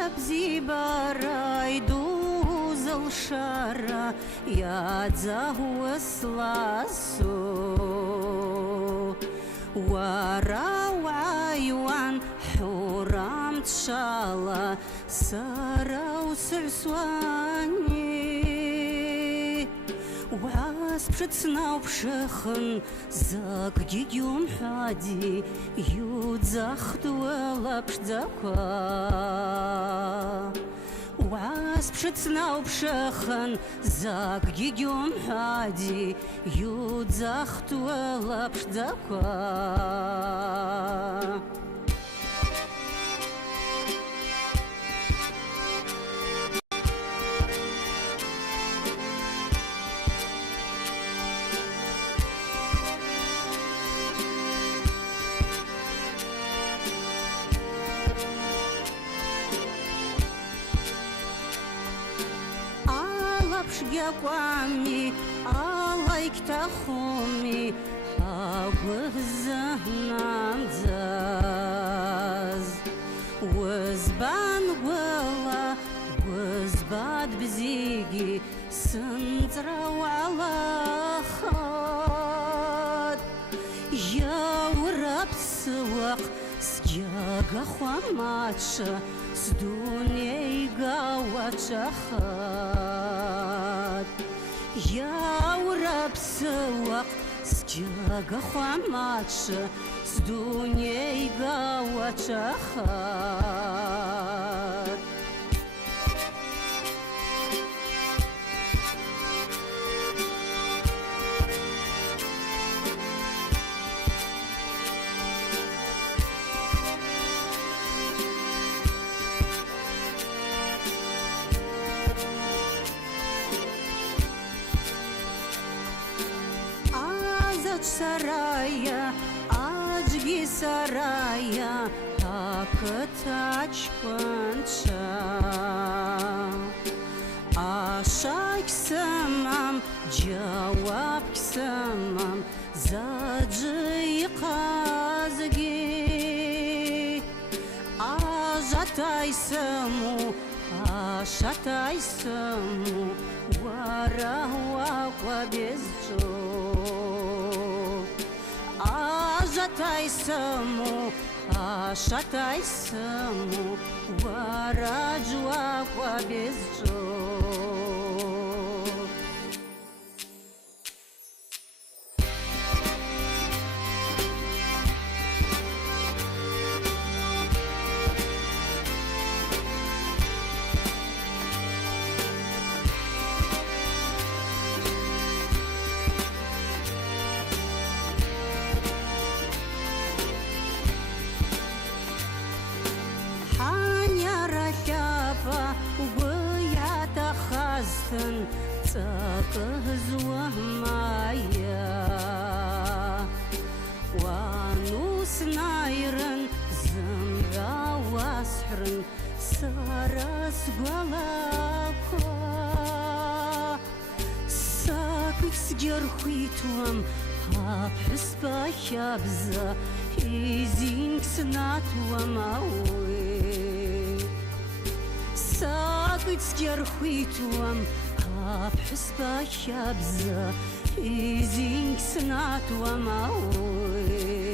يبزي برايدوز الشارع يادزه وصلاسو ورا وعيوان حرام تشالا سارة وسعسواني وعاس بشتنا وبشخن زاك يوم حادي يود زاخد ولا بشدكا وعاس بشتنا وبشخن زاك يوم حادي يود زاخد ولا بشدكا يقوامي الله يكتخومي أبوه الزهنام زاز وزبان ولا وزباد بزيقي سنترا وعلى خاد يا ورب سواق سجاق خواماتش سدوني قاوات شخاد يا ورب سواق سجاق خواماتش سدوني قاوات شخاد سرايا أجي سرايا هكتاج كنشا أشاك سمام جوابك سمام زاجي قازقي أجتاي سمو أشتاي سمو وراه وقبزجو أجتاي سمو أشتاي سمو ورجوا وبزجو تقهزوه مايا وانوس نايرن زمرا واسحرن سارس قلاكا ساكت سجر خيتوام هابحس بايابزا إيزينك سناتوام أوي ساكت سجر خيتوام بحسبك يا بزا إيزينك سنات وماوي